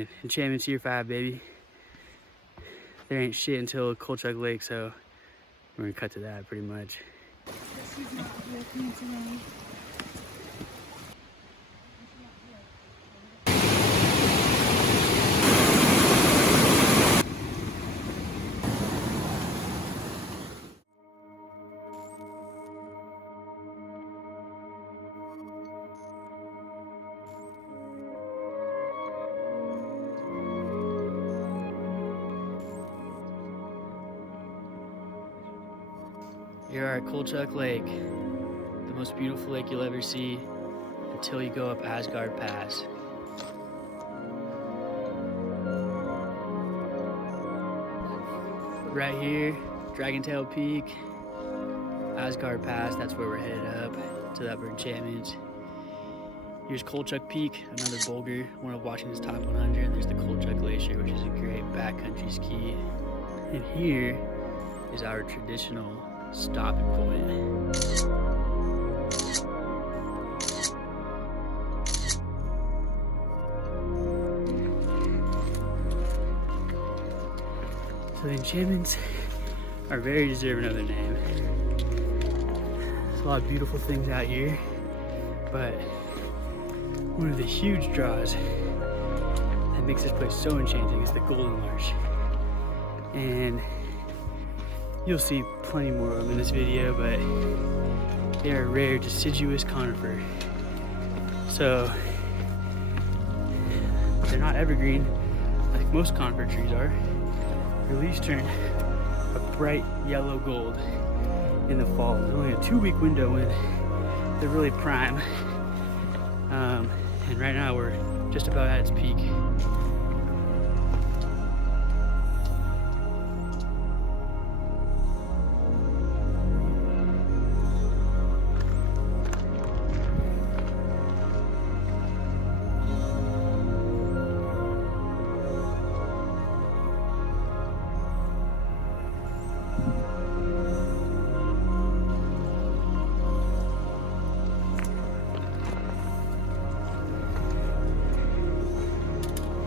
morning. Enchantments Year 5, baby. There ain't shit until Colchuck Lake, so we're gonna cut to that pretty much. She's not with me today. Here are at Colchuck Lake, the most beautiful lake you'll ever see until you go up Asgaard Pass. Right here, Dragon Tail Peak, Asgaard Pass, that's where we're headed up to the upper enchantments. Here's Colchuck Peak, another Bulger, one of Washington's top 100. There's the Colchuck Glacier, which is a great backcountry ski. And here is our traditional stopping point. So the enchantments are very deserving of their name. There's a lot of beautiful things out here, but one of the huge draws that makes this place so enchanting is the golden larch. And you'll see plenty more of them in this video, but they are a rare deciduous conifer. So they're not evergreen like most conifer trees are. Their leaves turn a bright yellow gold in the fall. There's only a 2-week window when they're really prime. And right now we're just about at its peak.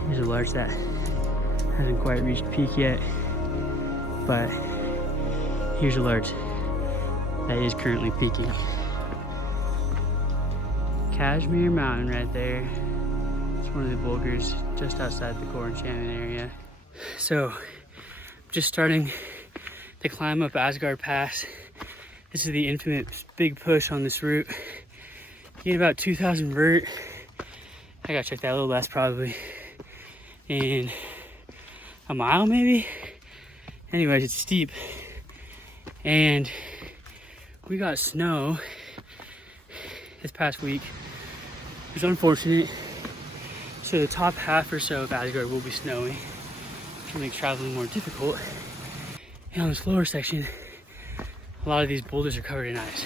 Here's a larch that hasn't quite reached peak yet, but here's a larch that is currently peaking. Cashmere Mountain right there. It's one of the Bulgers just outside the core enchantment area. So, just starting to climb up Asgaard Pass. This is the infamous big push on this route. You get about 2,000 vert. I gotta check that a little less probably. In a mile maybe. Anyways, it's steep, and we got snow this past week. It was unfortunate. So the top half or so of Asgard will be snowy, which will make traveling more difficult. And on this lower section, a lot of these boulders are covered in ice.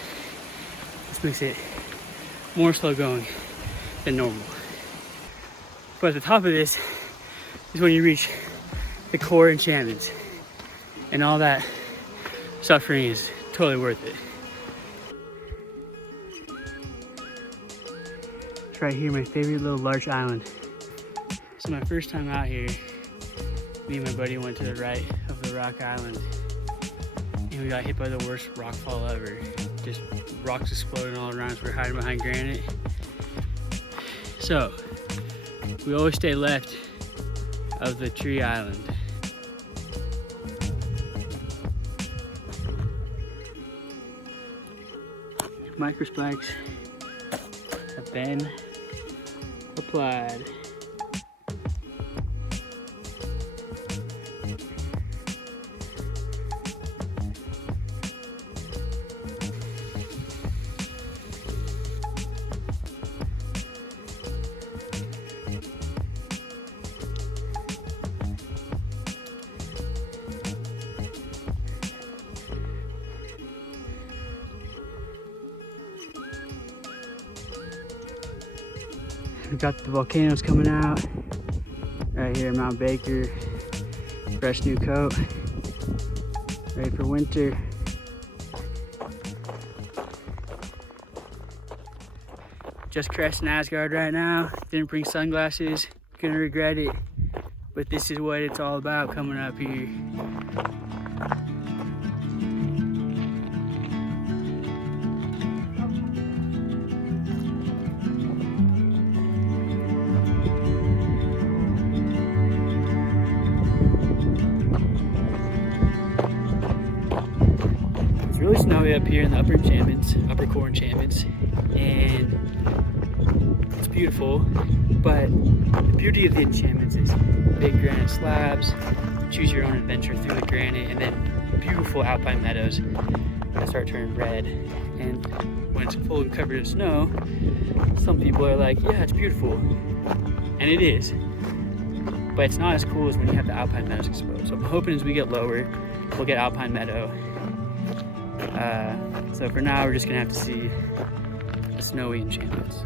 This makes it more slow going than normal. But at the top of this is when you reach the core enchantments, and all that suffering is totally worth it. It's right here, my favorite little larch island. So my first time out here, me and my buddy went to the right of the rock island, and we got hit by the worst rock fall ever. Just rocks exploding all around us. We're hiding behind granite. So we always stay left of the tree island. Microspikes have been applied. We've got the volcanoes coming out. Right here, Mount Baker. Fresh new coat. Ready for winter. Just cresting Asgard right now. Didn't bring sunglasses. Gonna regret it. but this is what it's all about coming up here. It's really snowy up here in the upper core enchantments, and it's beautiful, but the beauty of the enchantments is big granite slabs, choose your own adventure through the granite, and then beautiful alpine meadows that start turning red. And when it's full and covered in snow, some people are like, yeah, it's beautiful, and it is, but it's not as cool as when you have the alpine meadows exposed. So I'm hoping as we get lower, we'll get alpine meadow. So for now, we're just gonna have to see the snowy enchantments.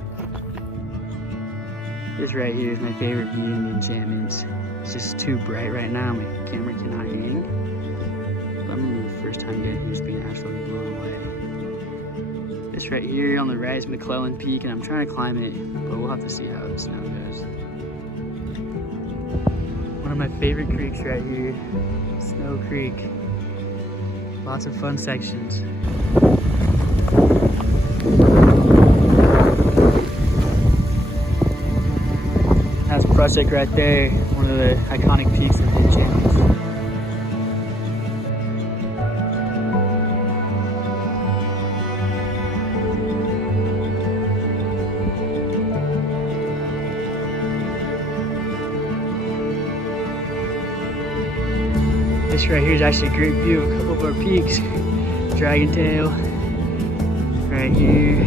This right here is my favorite view in the enchantments. It's just too bright right now, my camera cannot hang. But I'm gonna be the first time getting here just being absolutely blown away. This right here on the right is McClellan Peak, and I'm trying to climb it, but we'll have to see how the snow goes. One of my favorite creeks right here, Snow Creek. Lots of fun sections. That's Project right there, one of the iconic peaks of the Enchantments. This right here is actually a great view of a couple of our peaks. Dragon Tail, right here.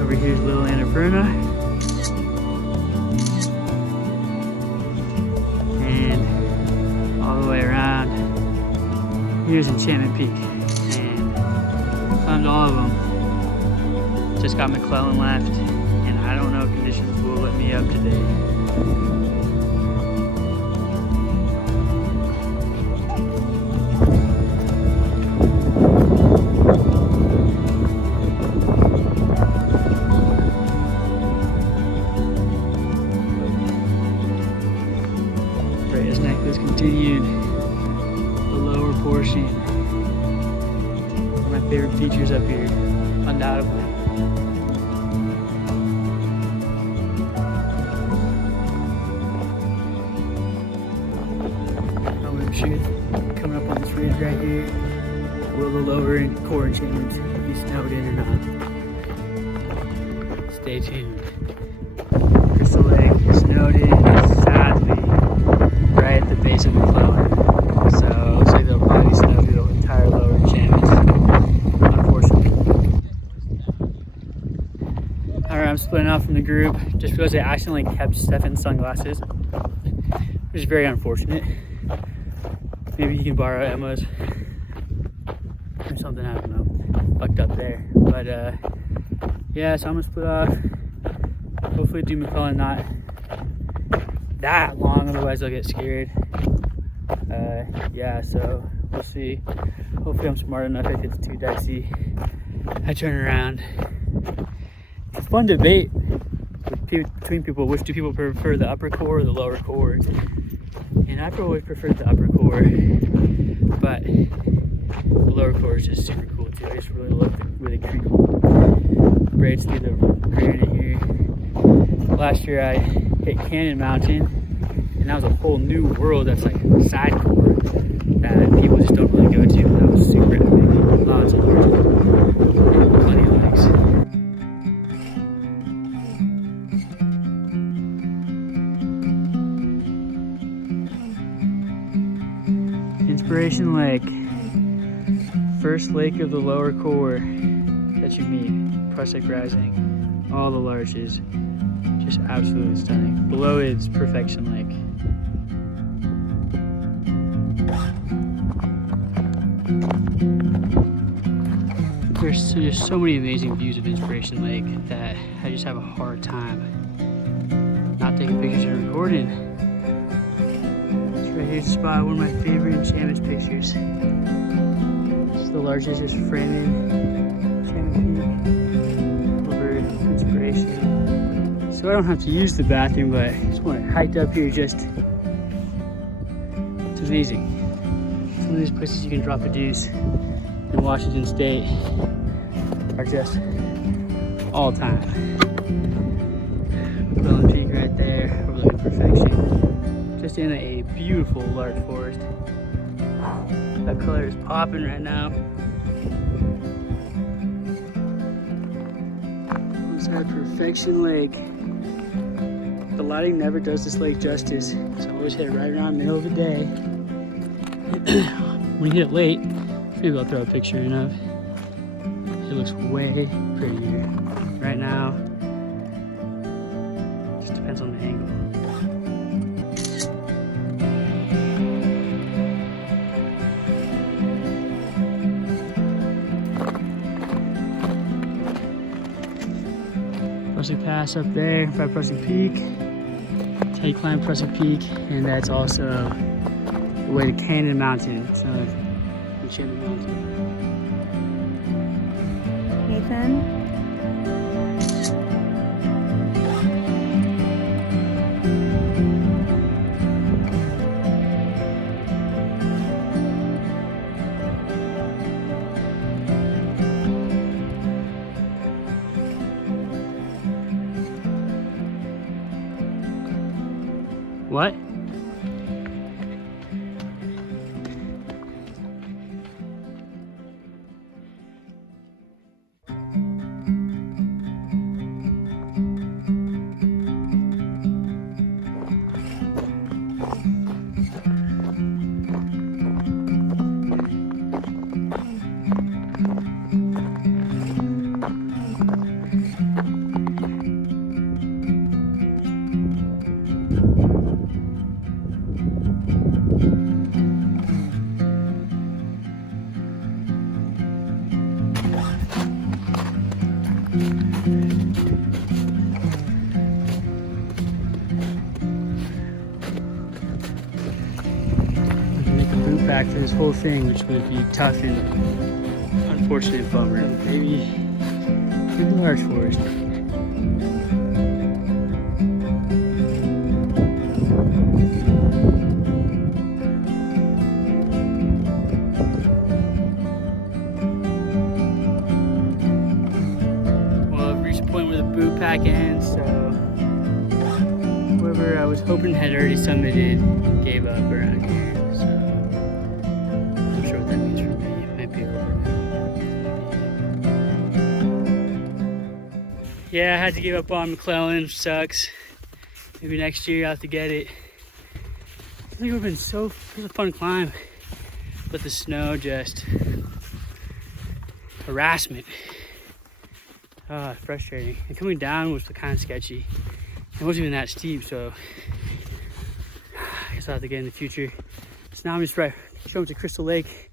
Over here's Little Annapurna. And all the way around, here's Enchantment Peak. And climbed all of them. Just got McClellan left, and I don't know if conditions will let me up today. Continued the lower portion. One of my favorite features up here, undoubtedly. I'm sure coming up on this ridge right here, will the lower core enchantments be snowed in or not? Stay tuned. Crystal Lake snowed in, sadly, right at the base of McClellan. So it looks like they'll probably snow through the entire lower enchantments, unfortunately. Alright, I'm splitting off from the group. Just realized I accidentally kept Stefan's sunglasses, which is very unfortunate. Maybe you can borrow Emma's or something, I don't know. Fucked up there. But yeah, so I'm gonna split off. Hopefully do McClellan not that long, otherwise I'll get scared. Yeah, so we'll see. Hopefully I'm smart enough if it's too dicey, I turn around. It's a fun debate between people. Which do people prefer, the upper core or the lower core? And I've always preferred the upper core, but the lower core is just super cool too. I just really love the really creek braids through the granite here. Last year I hit Canyon Mountain, and that was a whole new world that's like a side core that people just don't really go to. That was super epic. Lots of larches, plenty of lakes. Inspiration Lake, first lake of the lower core that you meet. Project Rising, all the larches. Just absolutely stunning. Below it is Perfection Lake. There's just so many amazing views of Inspiration Lake that I just have a hard time not taking pictures and recording. This right here's a spot, one of my favorite Enchantments pictures. Just the larches just framing Enchantment Peak over Inspiration. So I don't have to use the bathroom, but I just want it hiked up here. It's amazing. Some of these places you can drop a deuce in Washington State are just all time. McClellan Peak right there, overlooking perfection. Just in a beautiful larch forest. That color is popping right now. Inside Perfection Lake. The lighting never does this lake justice. So I always hit it right around the middle of the day. When you hit it late, maybe I'll throw a picture in of. It looks way prettier. Right now, just depends on the angle. Prusik Pass up there by Prusik Peak. That's how you climb Prusik Peak, and that's also the way to Cannon Mountain. It's not like Enchantment Mountain. Nathan? What? Back for this whole thing, which would be tough and unfortunate bummer. Maybe large forest. Well, I've reached a point where the boot pack ends, so whoever I was hoping had already summited gave up around here. Yeah, I had to give up on McClellan, which sucks. Maybe next year I'll have to get it. I think it was a fun climb, but the snow just harassment. Frustrating. And coming down was kind of sketchy. It wasn't even that steep, so I guess I'll have to get in the future. So now I'm just showing to Crystal Lake.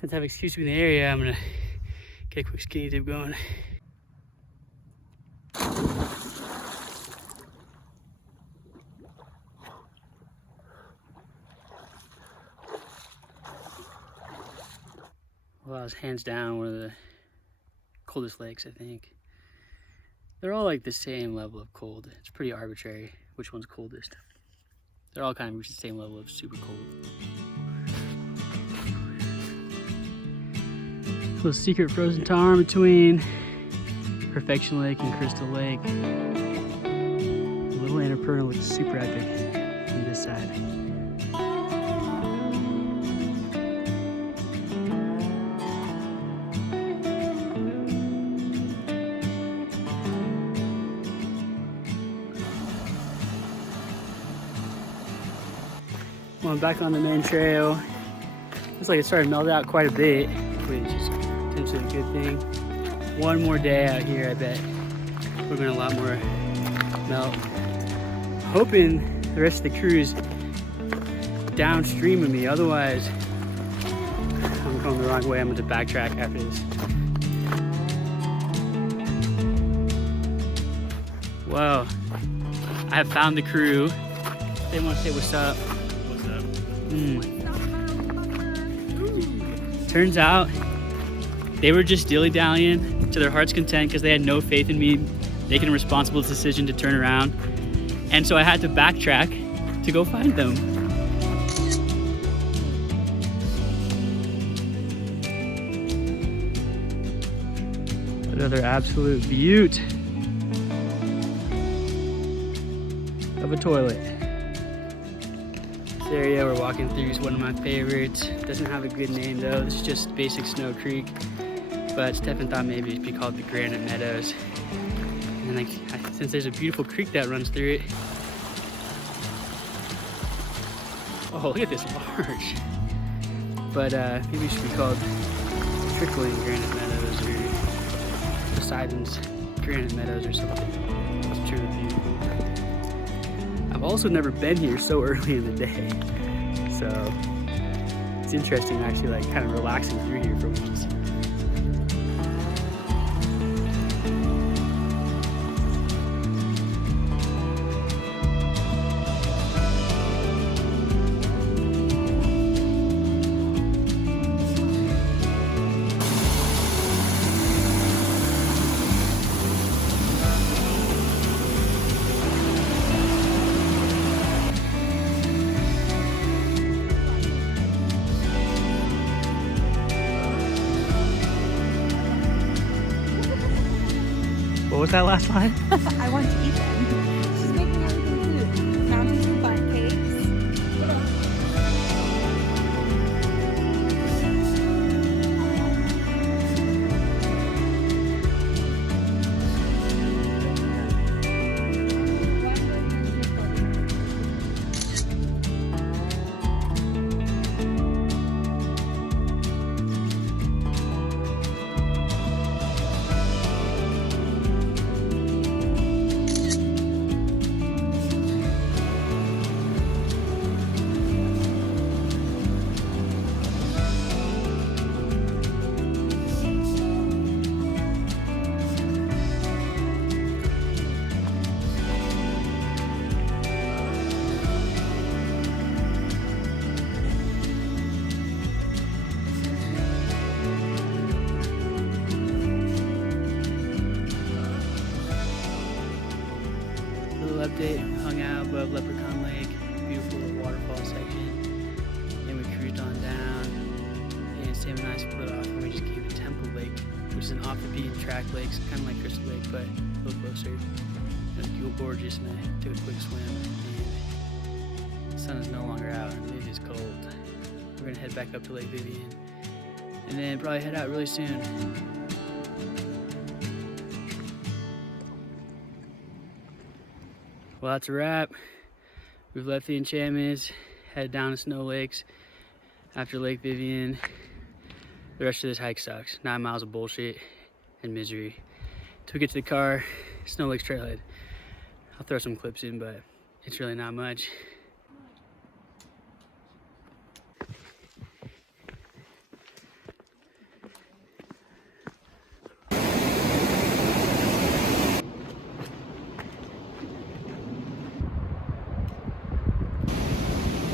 Since I have an excuse to be in the area, I'm gonna get a quick skinny dip going. Well, it's hands down one of the coldest lakes, I think. They're all like the same level of cold. It's pretty arbitrary which one's coldest. They're all kind of reach the same level of super cold. Little secret frozen tarn between Perfection Lake and Crystal Lake. A little Annapurna looks super epic on this side. Well, I'm back on the main trail. Looks like it started to melt out quite a bit, which is potentially a good thing. One more day out here, I bet we're gonna a lot more melt. Hoping the rest of the crew is downstream of me, otherwise I'm going the wrong way. I'm going to backtrack after this. Whoa, I have found the crew. They want to say what's up. What's up? Turns out they were just dilly-dallying to their heart's content because they had no faith in me making a responsible decision to turn around. And so I had to backtrack to go find them. Another absolute beaut of a toilet. This area we're walking through is one of my favorites. Doesn't have a good name though. This is just basic Snow Creek, but Stefan thought maybe it'd be called the Granite Meadows. And like, since there's a beautiful creek that runs through it. Oh, look at this larch. But maybe it should be called Trickling Granite Meadows or Poseidon's Granite Meadows or something. It's true with you. I've also never been here so early in the day. So it's interesting actually like kind of relaxing through here for once. What was that last line? I want to eat them. She's making everything food. Mountain fruit bun cakes. Update, hung out above Leprechaun Lake, beautiful little waterfall section. Then we cruised on down, and Sam and I split off, and we just came to Temple Lake, which is an off the beaten track lake, so kind of like Crystal Lake, but a little closer. It was gorgeous, and I took a quick swim, and the sun is no longer out, and it is cold. We're gonna head back up to Lake Vivian, and then probably head out really soon. Well, that's a wrap. We've left the Enchantments, headed down to Snow Lakes after Lake Vivian. The rest of this hike sucks. 9 miles of bullshit and misery. Till we get to the car, Snow Lakes Trailhead. I'll throw some clips in, but it's really not much.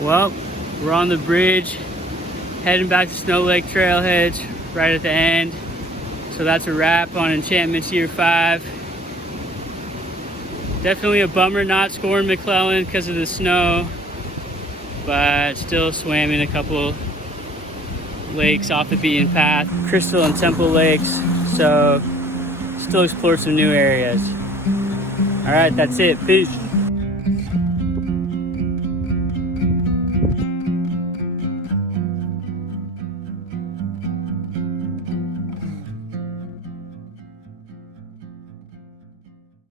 Well, we're on the bridge, heading back to Snow Lake Trailheads right at the end. So that's a wrap on Enchantments Year 5. Definitely a bummer not scoring McClellan because of the snow, but still swam in a couple lakes off the beaten path. Crystal and Temple Lakes, so still explore some new areas. All right, that's it, peace.